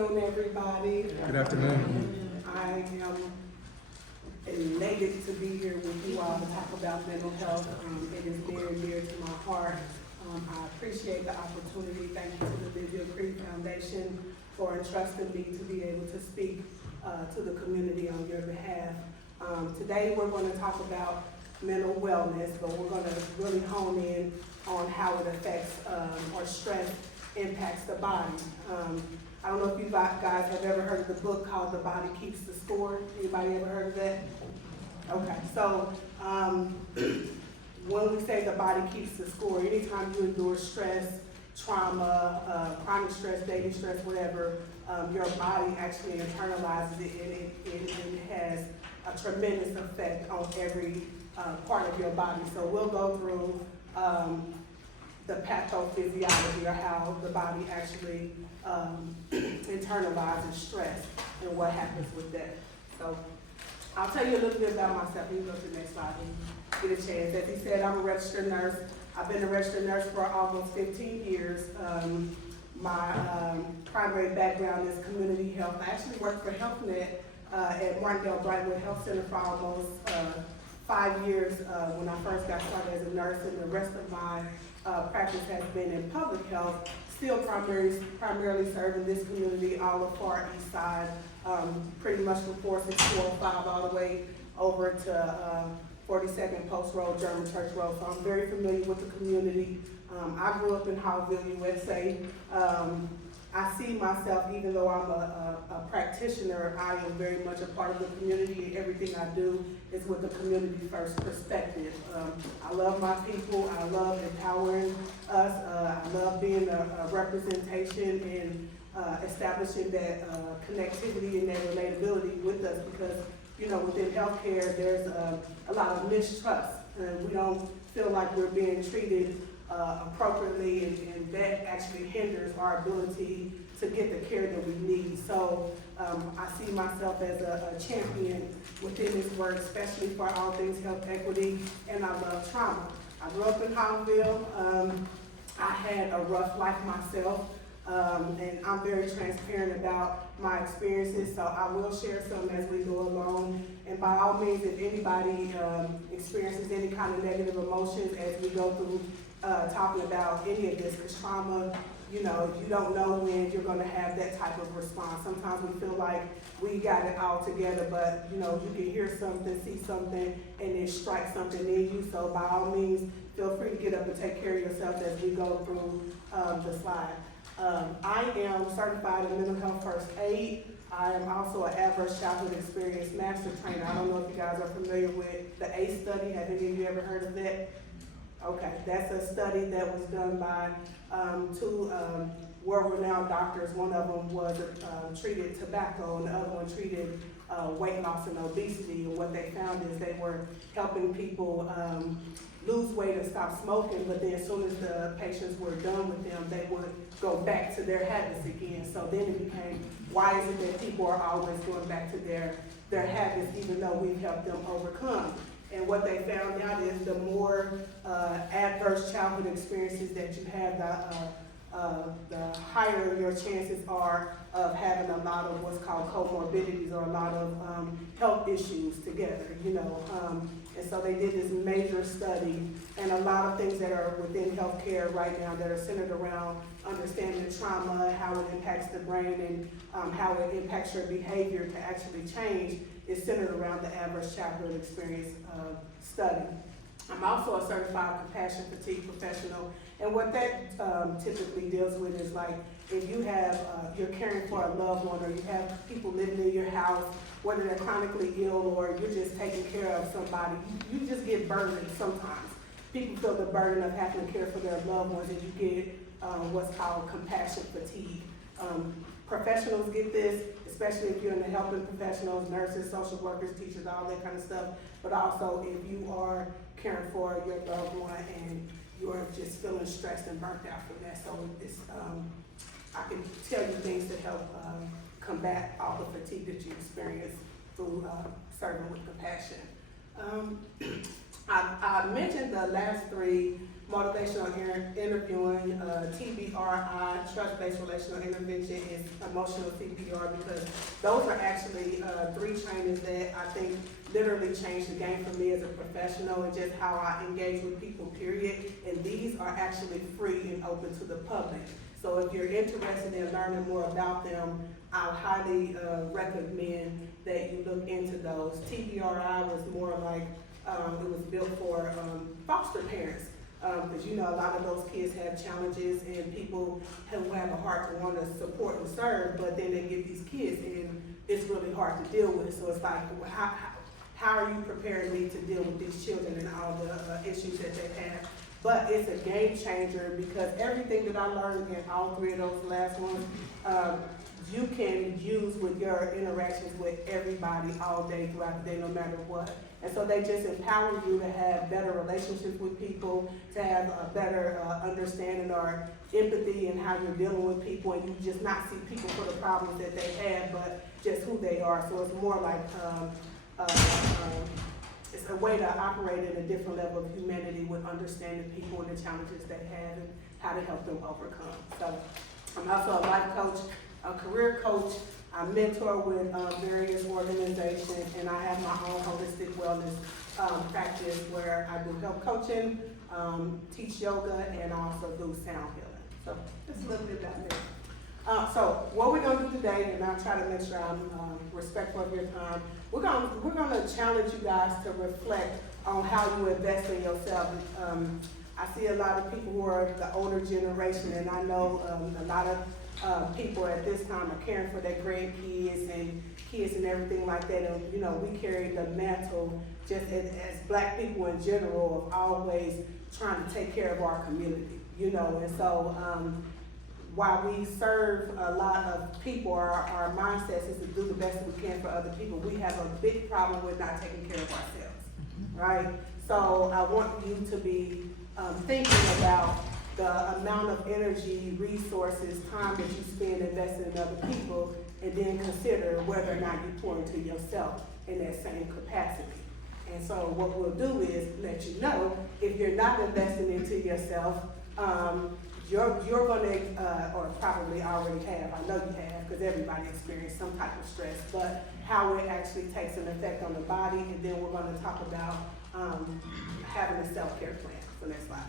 afternoon, everybody. Good afternoon. I am elated to be here with you all to talk about mental health. It is very dear to my heart. I appreciate the opportunity. Thank you to the Livia Creek Foundation for entrusting me to be able to speak to the community on your behalf. Today we're going to talk about mental wellness, but we're going to really hone in on how it affects or stress impacts the body. I don't know if you guys have ever heard of the book called The Body Keeps the Score. Anybody ever heard of that? Okay, so when we say the body keeps the score, anytime you endure stress, trauma, chronic stress, daily stress, whatever, your body actually internalizes it, and it has a tremendous effect on every part of your body. So we'll go through the pathophysiology, or how the body actually internalizes stress and what happens with that. So I'll tell you a little bit about myself. You can go to the next slide and get a chance. As he said, I'm a registered nurse. I've been a registered nurse for almost 15 years. My primary background is community health. I actually worked for HealthNet at Martindale Brightwood Health Center for almost 5 years when I first got started as a nurse, and the rest of my practice has been in public health, still primarily serving this community, all of Far East Side, pretty much from 46405 all the way over to 42nd Post Road, German Church Road. So I'm very familiar with the community. I grew up in Howellville, USA. I see myself, even though I'm a practitioner, I am very much a part of the community. Everything I do is with the community first perspective. I love my people. I love empowering us. I love being a representation and establishing that connectivity and that relatability with us, because, you know, within healthcare, there's a lot of mistrust. We don't feel like we're being treated appropriately, and that actually hinders our ability to get the care that we need. So I see myself as a champion within this work, especially for all things health equity, and I love trauma. I grew up in Howellville. I had a rough life myself, and I'm very transparent about my experiences, so I will share some as we go along. And by all means, if anybody experiences any kind of negative emotions as we go through talking about any of this, because trauma, you know, you don't know when you're going to have that type of response. Sometimes we feel like we got it all together, but, you know, you can hear something, see something, and it strikes something in you. So by all means, feel free to get up and take care of yourself as we go through the slide. I am certified in mental health first aid. I am also an adverse childhood experience master trainer. I don't know if you guys are familiar with the ACE study. Have any of you ever heard of that? Okay, that's a study that was done by two world-renowned doctors. One of them was treated tobacco, and the other one treated weight loss and obesity. And what they found is they were helping people lose weight and stop smoking, but then as soon as the patients were done with them, they would go back to their habits again. So then it became, why is it that people are always going back to their habits, even though we've helped them overcome? And what they found out is the more adverse childhood experiences that you have, the higher your chances are of having a lot of what's called comorbidities, or a lot of health issues together, you know. And so they did this major study, and a lot of things that are within healthcare right now that are centered around understanding trauma, how it impacts the brain, and how it impacts your behavior to actually change, is centered around the adverse childhood experience study. I'm also a certified compassion fatigue professional, and what that typically deals with is, like, if you have, you're caring for a loved one, or you have people living in your house, whether they're chronically ill or you're just taking care of somebody, you just get burdened sometimes. People feel the burden of having to care for their loved ones, and you get what's called compassion fatigue. Professionals get this, especially if you're in the helping professionals, nurses, social workers, teachers, all that kind of stuff, but also if you are caring for your loved one and you're just feeling stressed and burnt out from that. So it's, I can tell you things to help combat all the fatigue that you experience through serving with compassion. I mentioned the last three: motivational interviewing, TBRI, trust-based relational intervention, is emotional CPR, because those are actually three trainings that I think literally changed the game for me as a professional and just how I engage with people, period. And these are actually free and open to the public. So if you're interested in learning more about them, I highly recommend that you look into those. TBRI was more like, it was built for foster parents, because you know a lot of those kids have challenges and people who have a heart to want to support and serve, but then they get these kids and it's really hard to deal with. So it's like, how are you preparing me to deal with these children and all the issues that they have? But it's a game changer, because everything that I learned in all three of those last ones, you can use with your interactions with everybody all day throughout the day, no matter what. And so they just empower you to have better relationships with people, to have a better understanding or empathy in how you're dealing with people, and you just not see people for the problems that they have, but just who they are. So it's more like, it's a way to operate at a different level of humanity with understanding people and the challenges they have and how to help them overcome. So I'm also a life coach, a career coach. I mentor with various organizations, and I have my own holistic wellness practice where I do health coaching, teach yoga, and also do sound healing. So just a little bit about me. So what we're gonna do today, and I'll try to make sure I'm respectful of your time, we're gonna challenge you guys to reflect on how you invest in yourself. I see a lot of people who are the older generation, and I know a lot of people at this time are caring for their grandkids and kids and everything like that. And you know, we carry the mantle just as Black people in general of always trying to take care of our community. You know, and so while we serve a lot of people, our mindset is to do the best we can for other people. We have a big problem with not taking care of ourselves, right? So I want you to be thinking about the amount of energy, resources, time that you spend investing in other people, and then consider whether or not you pour into yourself in that same capacity. And so what we'll do is let you know if you're not investing into yourself, you're gonna, or probably already have, I know you have, because everybody experienced some type of stress, but how it actually takes an effect on the body, and then we're gonna talk about having a self-care plan. So next slide.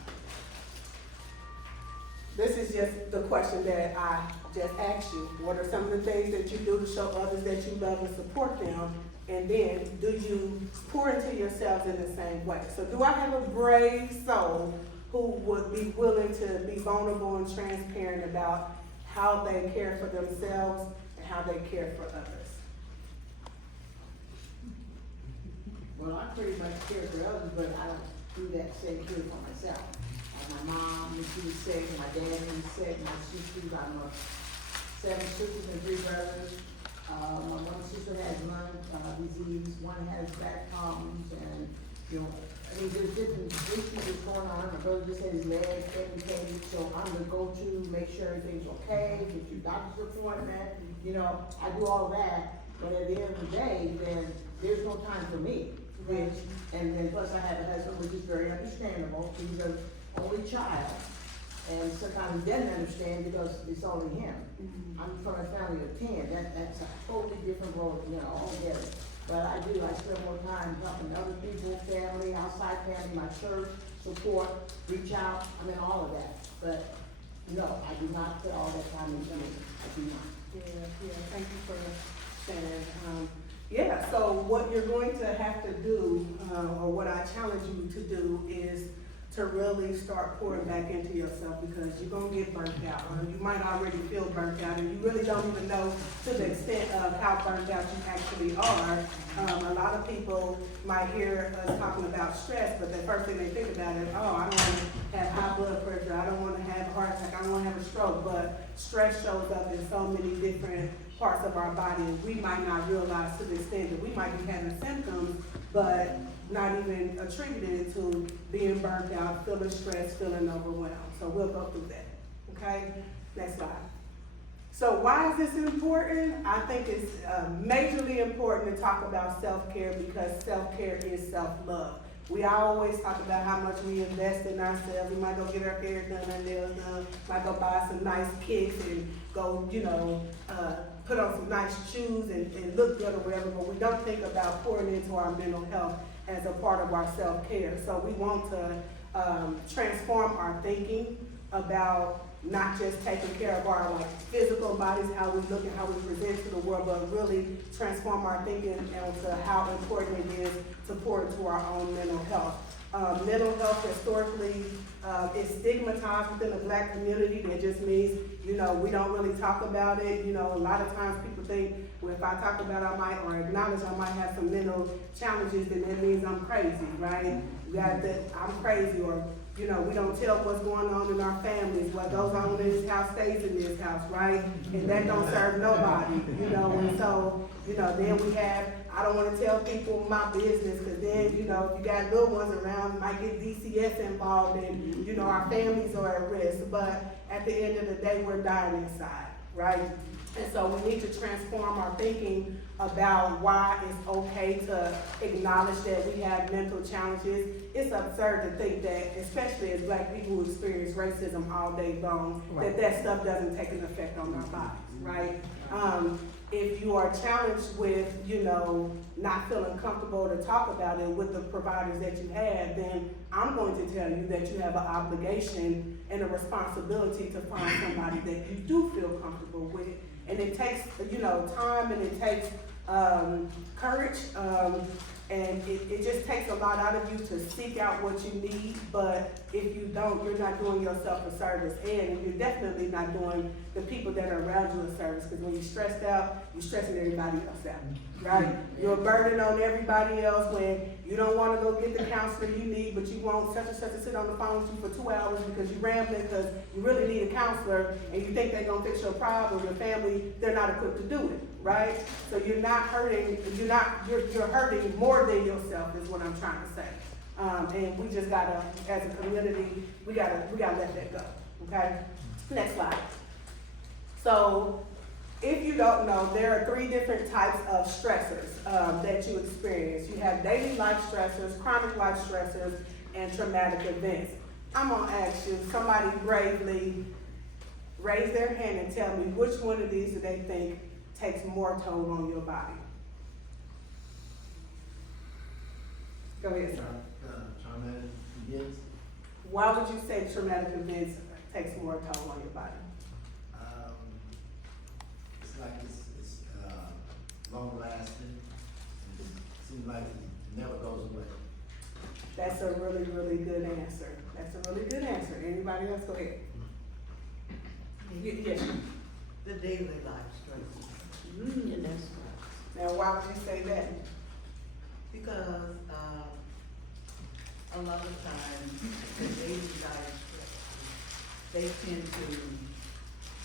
This is just the question that I just asked you. What are some of the things that you do to show others that you love and support them? And then, do you pour into yourselves in the same way? So do I have a brave soul who would be willing to be vulnerable and transparent about how they care for themselves and how they care for others? Well, I pretty much care for others, but I don't do that same care for myself. My mom, when she was sick, my dad, when he was sick, my sisters, I'm 7 sisters and 3 brothers. My one sister has lung disease, one has back problems, and, you know, I mean, there's different issues that's going on. My brother just had his leg amputated, so I'm the go-to, make sure everything's okay, get your doctor's appointment, you know, I do all that, but at the end of the day, then there's no time for me. Which, and then plus I have a husband, which is very understandable. He's an only child, and sometimes he doesn't understand because it's only him. I'm from a family of 10. That's a totally different role, you know, altogether. But I spend more time helping other people, family, outside family, my church, support, reach out, I mean, all of that. But no, I do not put all that time into it. I do not. Yeah, thank you for saying. Yeah, so what you're going to have to do, or what I challenge you to do, is to really start pouring back into yourself, because you're gonna get burnt out, or you might already feel burnt out, and you really don't even know to the extent of how burnt out you actually are. A lot of people might hear us talking about stress, but the first thing they think about is, oh, I don't want to have high blood pressure, I don't want to have a heart attack, I don't want to have a stroke. But stress shows up in so many different parts of our body, and we might not realize to the extent that we might be having symptoms, but not even attributed it to being burnt out, feeling stressed, feeling overwhelmed. So we'll go through that, okay? Next slide. So why is this important? I think it's majorly important to talk about self-care, because self-care is self-love. We always talk about how much we invest in ourselves. We might go get our hair done, our nails done, might go buy some nice kicks and go, put on some nice shoes and look good or whatever, but we don't think about pouring into our mental health as a part of our self-care. So we want to transform our thinking about not just taking care of our physical bodies, how we look and how we present to the world, but really transform our thinking into how important it is to pour into our own mental health. Mental health historically is stigmatized within the Black community. That just means, we don't really talk about it. A lot of times people think, well, if I talk about or acknowledge I might have some mental challenges, then that means I'm crazy, right? I'm crazy, or we don't tell what's going on in our families. What goes on in this house stays in this house, right? And that don't serve nobody, and so, then we have, I don't want to tell people my business, because then, if you got little ones around, you might get DCS involved, and, our families are at risk. But at the end of the day, we're dying inside, right? And so we need to transform our thinking about why it's okay to acknowledge that we have mental challenges. It's absurd to think that, especially as Black people who experience racism all day long, that stuff doesn't take an effect on our bodies, right? If you are challenged with, not feeling comfortable to talk about it with the providers that you have, then I'm going to tell you that you have an obligation and a responsibility to find somebody that you do feel comfortable with. And it takes, time, and it takes courage, and it just takes a lot out of you to seek out what you need. But if you don't, you're not doing yourself a service, and you're definitely not doing the people that are around you a service. Because when you're stressed out, you're stressing everybody else out, right? You're a burden on everybody else when you don't want to go get the counselor you need, but you want such and such to sit on the phone with you for 2 hours because you're rambling because you really need a counselor, and you think they're gonna fix your problem. Your family, they're not equipped to do it, right? So you're hurting more than yourself, is what I'm trying to say. And we just gotta, as a community, we gotta let that go. Okay. Next slide. So, if you don't know, there are 3 different types of stressors that you experience. You have daily life stressors, chronic life stressors, and traumatic events. I'm gonna ask you, somebody bravely raise their hand and tell me which one of these do they think takes more toll on your body. Go ahead, sir. Traumatic events. Why would you say traumatic events takes more toll on your body? It's like it's long lasting. It seems like it never goes away. That's a really, really good answer. Anybody else? Go ahead. Yes. The daily life stress. Yeah, that's right. Now, why would you say that? Because a lot of times the daily life stress, they tend to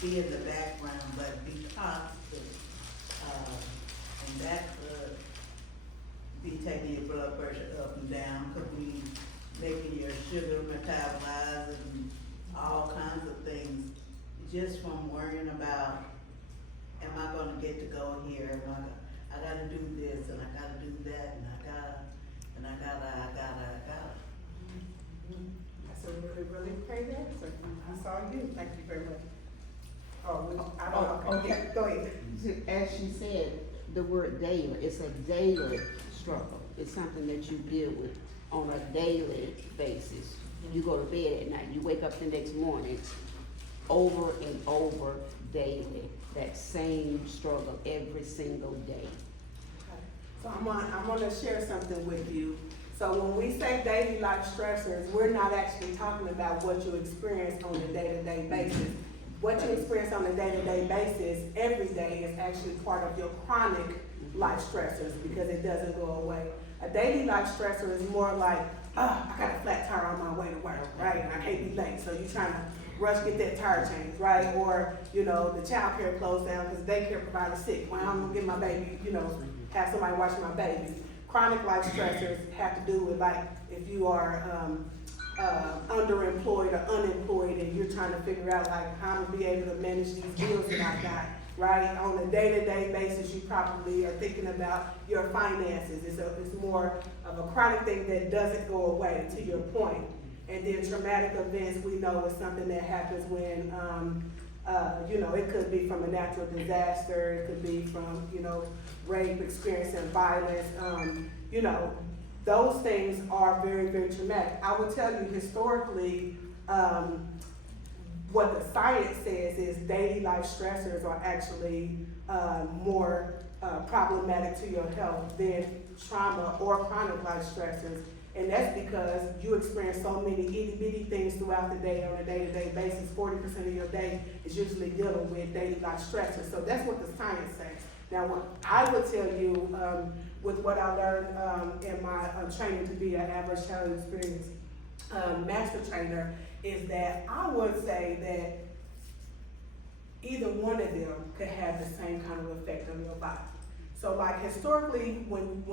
be in the background but be constant, and that could be taking your blood pressure up and down, could be making your sugar metabolize and all kinds of things, just from worrying about, am I gonna get to go here, I gotta do this, and I gotta do that, and I gotta. That's a really, really great answer. I saw you. Thank you very much. Okay, go ahead. As she said, the word daily, it's a daily struggle. It's something that you deal with on a daily basis. You go to bed at night, you wake up the next morning, over and over daily, that same struggle every single day. So I'm gonna share something with you. So when we say daily life stressors, we're not actually talking about what you experience on a day-to-day basis. What you experience on a day-to-day basis every day is actually part of your chronic life stressors, because it doesn't go away. A daily life stressor is more like, I got a flat tire on my way to work, right? And I can't be late, so you're trying to rush get that tire changed, right? Or, the child care closed down because daycare provider's sick. Well, I'm gonna get my baby, have somebody watch my baby. Chronic life stressors have to do with, like, if you are underemployed or unemployed and you're trying to figure out, like, how to be able to manage these bills that I got. right? On a day-to-day basis, you probably are thinking about your finances. It's more of a chronic thing that doesn't go away, to your point. And then traumatic events, we know is something that happens when, you know, it could be from a natural disaster, it could be from, you know, rape, experiencing violence, you know, those things are very, very traumatic. I would tell you historically, what the science says is daily life stressors are actually more problematic to your health than trauma or chronic life stressors. And that's because you experience so many itty bitty things throughout the day on a day-to-day basis. 40% of your day is usually dealing with daily life stressors. So that's what the science says. Now, what I would tell you with what I learned in my training to be an average child experience master trainer is that I would say that either one of them could have the same kind of effect on your body. So like historically, when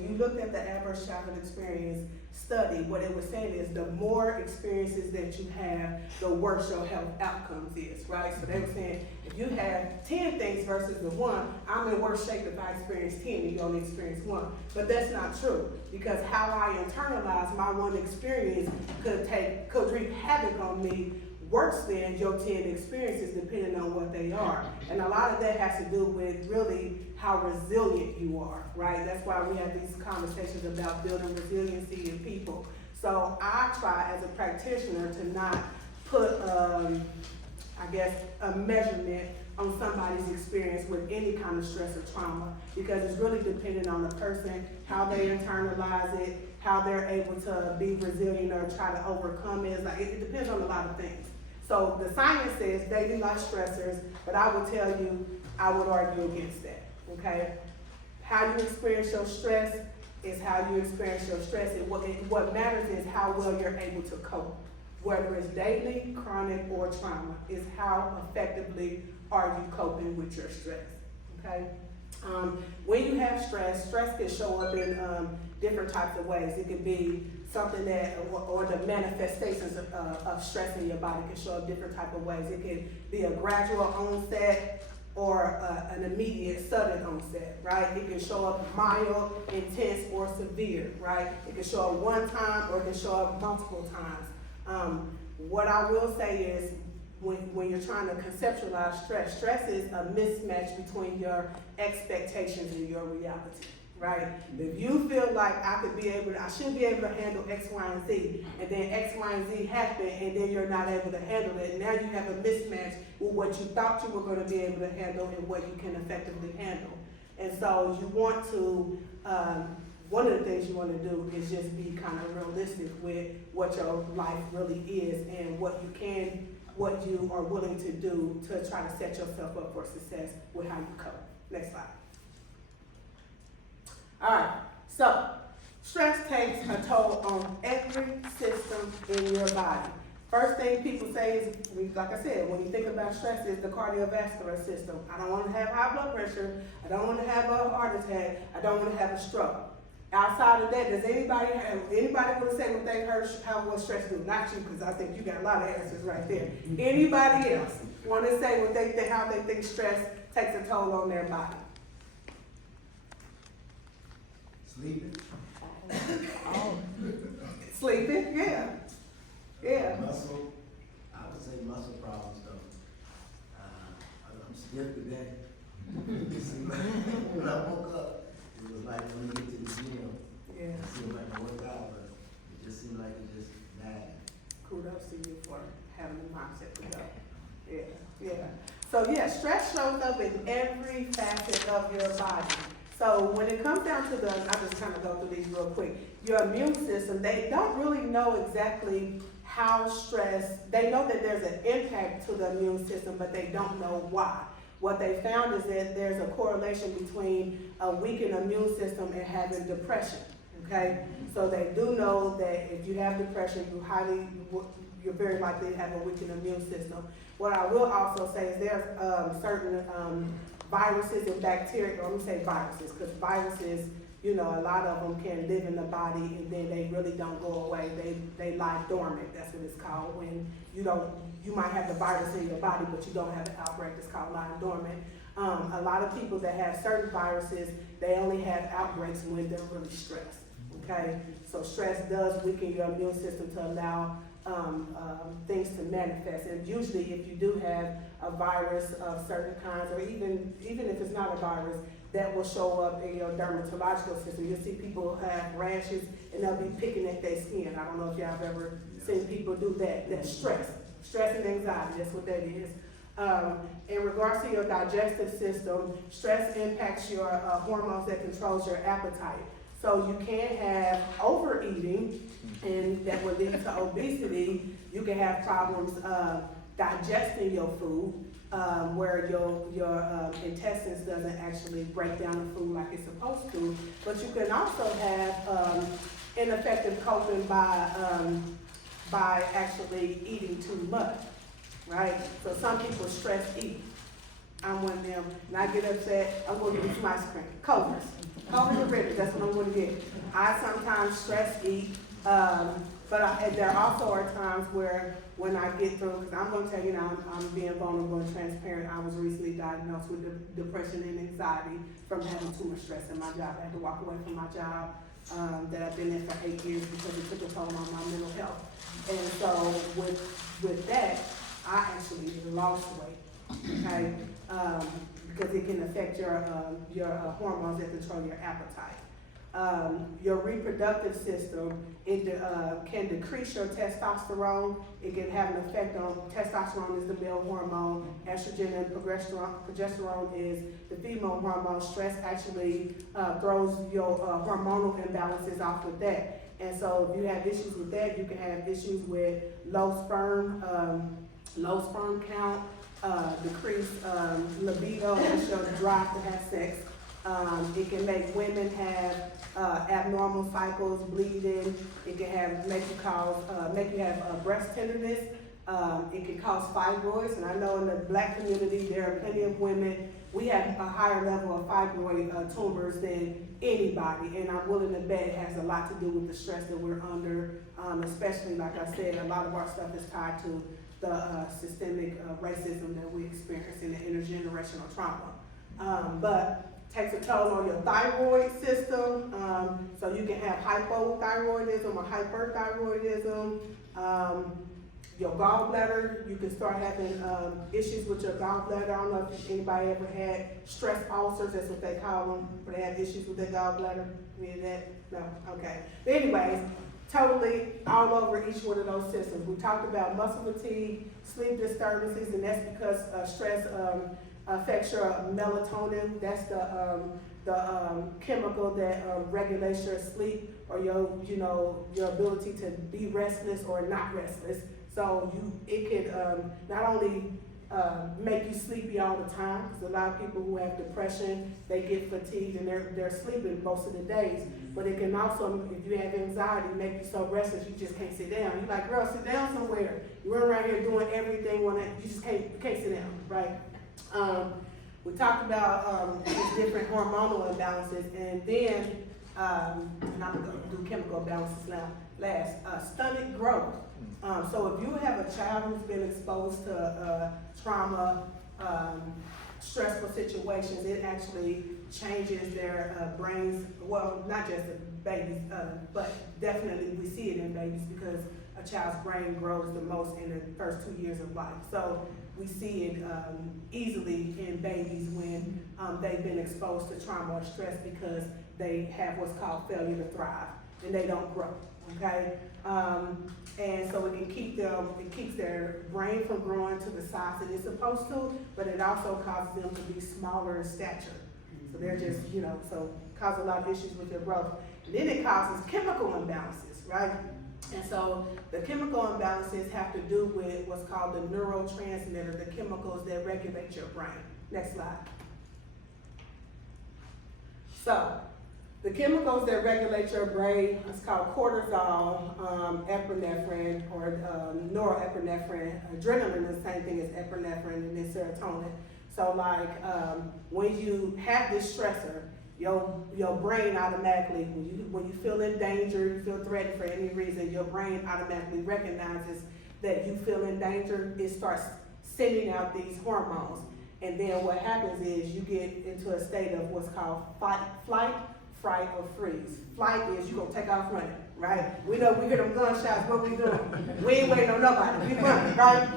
you looked at the average childhood experience study, what it was saying is the more experiences that you have, the worse your health outcomes is, right? So they were saying, if you have 10 things versus the one, I'm in worse shape if I experience 10 and you only experience one. But that's not true, because how I internalize my one experience could wreak havoc on me worse than your 10 experiences, depending on what they are. And a lot of that has to do with really how resilient you are, right? That's why we have these conversations about building resiliency in people. So I try as a practitioner to not put, I guess, a measurement on somebody's experience with any kind of stress or trauma, because it's really dependent on the person, how they internalize it, how they're able to be resilient or try to overcome it. Like, it depends on a lot of things. So the science says daily life stressors, but I would tell you, I would argue against that, okay? How you experience your stress is how you experience your stress, and what matters is how well you're able to cope. Whether it's daily, chronic, or trauma, is how effectively are you coping with your stress, okay? When you have stress can show up in different types of ways. It could be something that, or the manifestations of stress in your body can show up different type of ways. It could be a gradual onset or an immediate sudden onset, right? It can show up mild, intense, or severe, right? It can show up one time or it can show up multiple times. What I will say is, when you're trying to conceptualize stress is a mismatch between your expectations and your reality, right? If you feel like I should be able to handle X, Y, and Z, and then X, Y, and Z happen, and then you're not able to handle it, now you have a mismatch with what you thought you were going to be able to handle and what you can effectively handle. And so you want to, one of the things you want to do is just be kind of realistic with what your life really is and what you are willing to do to try to set yourself up for success with how you cope. Next slide. All right, so stress takes a toll on every system in your body. First thing people say is, like I said, when you think about stress, is the cardiovascular system. I don't want to have high blood pressure. I don't want to have a heart attack. I don't want to have a stroke. Outside of that, does anybody want to say what they heard what stress do? Not you, because I think you got a lot of answers right there. Anybody else want to say what they think, how they think stress takes a toll on their body? Sleeping? Sleeping, yeah. Yeah. Muscle, I would say muscle problems though. I'm stiff today. When I woke up, it was like when you get to the gym, Yeah. it seemed like I worked out, but it just seemed like it just nagged. Kudos to you for having the mindset to go. Yeah. So yeah, stress shows up in every facet of your body. So when it comes down to I just kind of go through these real quick. Your immune system, they don't really know exactly how they know that there's an impact to the immune system, but they don't know why. What they found is that there's a correlation between a weakened immune system and having depression, okay? So they do know that if you have depression, you're very likely to have a weakened immune system. What I will also say is there's certain viruses and bacteria, or let me say viruses, because viruses, a lot of them can live in the body and then they really don't go away. They lie dormant. That's what it's called. When you might have the virus in your body, but you don't have an outbreak. It's called lying dormant. A lot of people that have certain viruses, they only have outbreaks when they're really stressed, okay? So stress does weaken your immune system to allow things to manifest. And usually if you do have a virus of certain kinds, or even if it's not a virus, that will show up in your dermatological system. You'll see people have rashes and they'll be picking at their skin. I don't know if y'all have ever seen people do that. That's stress. Stress and anxiety, that's what that is. In regards to your digestive system, stress impacts your hormones that controls your appetite. So you can have overeating, and that will lead to obesity. You can have problems digesting your food, where your intestines doesn't actually break down the food like it's supposed to. But you can also have ineffective coping by actually eating too much, right? So some people stress eat. I'm one of them, and I get upset, I'm going to get some ice cream. Covers and ribs, that's what I'm going to get. I sometimes stress eat, but there also are times where when I get through, because I'm going to tell you now, I'm being vulnerable and transparent. I was recently diagnosed with depression and anxiety from having too much stress in my job. I had to walk away from my job that I've been in for 8 years because it took a toll on my mental health. And so with that, I actually lost weight, okay? Because it can affect your hormones that control your appetite. Your reproductive system, it can decrease your testosterone. It can have an effect on, testosterone is the male hormone, estrogen and progesterone is the female hormone. Stress actually throws your hormonal imbalances off with that. And so if you have issues with that, you can have issues with low sperm count, decreased libido, that's your drive to have sex. It can make women have abnormal cycles, bleeding. It can make you have breast tenderness. It can cause fibroids, and I know in the Black community there are plenty of women. We have a higher level of fibroid tumors than anybody, and I'm willing to bet it has a lot to do with the stress that we're under, especially, like I said, a lot of our stuff is tied to the systemic racism that we experience in the intergenerational trauma. But takes a toll on your thyroid system, so you can have hypothyroidism or hyperthyroidism. Your gallbladder, you can start having issues with your gallbladder. I don't know if anybody ever had stress ulcers, that's what they call them, where they have issues with their gallbladder. Any of that? No? Okay. But anyways, totally all over each one of those systems. We talked about muscle fatigue, sleep disturbances, and that's because stress affects your melatonin. That's the chemical that regulates your sleep or your ability to be restless or not restless. So it could not only make you sleepy all the time, because a lot of people who have depression, they get fatigued and they're sleeping most of the days. But it can also, if you have anxiety, make you so restless you just can't sit down. You're like, girl, sit down somewhere. You run around here doing everything, you just can't sit down, right? We talked about these different hormonal imbalances, and then, and I'm going to do chemical imbalances now, last, stomach growth. So if you have a child who's been exposed to trauma, stressful situations, it actually changes their brains, well, not just the babies, but definitely we see it in babies because a child's brain grows the most in the first 2 years of life. So we see it easily in babies when they've been exposed to trauma or stress because they have what's called failure to thrive and they don't grow, okay? And so it keeps their brain from growing to the size that it's supposed to, but it also causes them to be smaller in stature. So they're just, so cause a lot of issues with their growth. And then it causes chemical imbalances, right? And so the chemical imbalances have to do with what's called the neurotransmitter, the chemicals that regulate your brain. Next slide. So the chemicals that regulate your brain is called cortisol, epinephrine, or norepinephrine. Adrenaline is the same thing as epinephrine and then serotonin. So like when you have this stressor, your brain automatically, when you feel in danger, you feel threatened for any reason, your brain automatically recognizes that you feel in danger. It starts sending out these hormones. And then what happens is you get into a state of what's called flight, fright, or freeze. Flight is you gonna take off running, right? We know we hear them gunshots, what we doing? We ain't waiting on nobody, we running, right?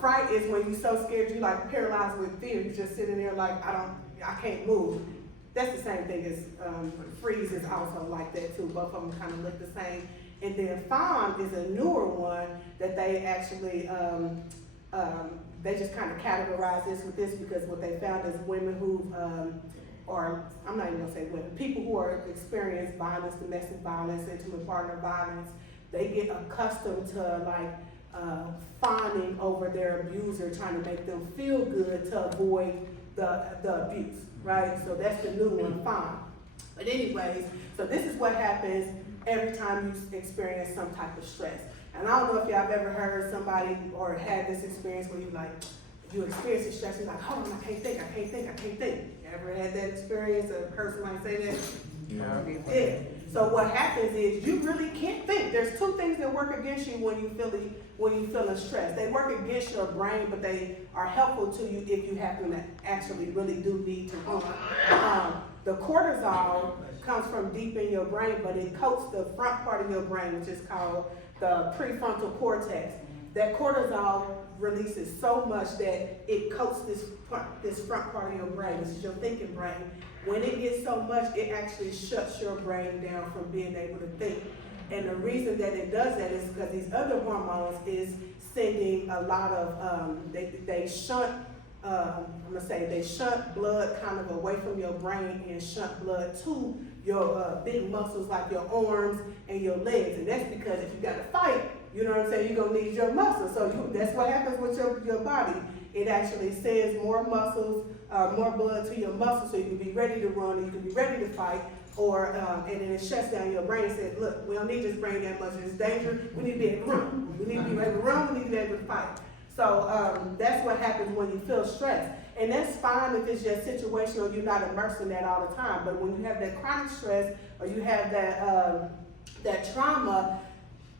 Fright is when you so scared you like paralyzed with fear, you just sitting there like, I can't move. That's the same thing as freeze is also like that too. Both of them kind of look the same. And then fawn is a newer one that they actually they just kind of categorize this with this because what they found is women who or I'm not even gonna say women, people who are experience violence, domestic violence, intimate partner violence, they get accustomed to like fawning over their abuser, trying to make them feel good to avoid the abuse, right? So that's the new one, fawn. But anyways, so this is what happens every time you experience some type of stress. And I don't know if y'all have ever heard somebody or had this experience where you experience the stress, you're like, hold on, I can't think. You ever had that experience or heard somebody say that? Yeah. So what happens is you really can't think. There's two things that work against you when you feel stressed. They work against your brain, but they are helpful to you if you happen to actually really do need to harm. The cortisol comes from deep in your brain, but it coats the front part of your brain, which is called the prefrontal cortex. That cortisol releases so much that it coats this front part of your brain. This is your thinking brain. When it gets so much, it actually shuts your brain down from being able to think. And the reason that it does that is because these other hormones is sending a lot of, they shunt blood kind of away from your brain and shunt blood to your big muscles like your arms and your legs. And that's because if you got to fight, you know what I'm saying, you're going to need your muscles. So that's what happens with your body. It actually sends more muscles, more blood to your muscles so you can be ready to run and you can be ready to fight. Or, and then it shuts down your brain and says, look, we don't need this brain that much. It's dangerous. We need to be able to run. We need to be able to run. We need to be able to fight. So that's what happens when you feel stressed. And that's fine if it's just situational, you're not immersed in that all the time. But when you have that chronic stress or you have that trauma,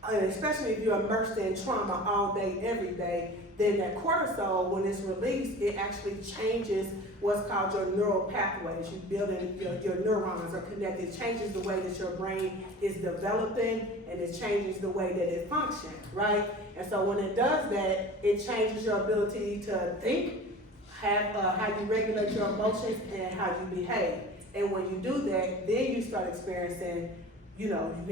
especially if you're immersed in trauma all day, every day, then that cortisol, when it's released, it actually changes what's called your neural pathways. You building your neurons are connected. It changes the way that your brain is developing, and it changes the way that it functions, right? And so when it does that, it changes your ability to think, how you regulate your emotions, and how you behave. And when you do that, then you start experiencing, you have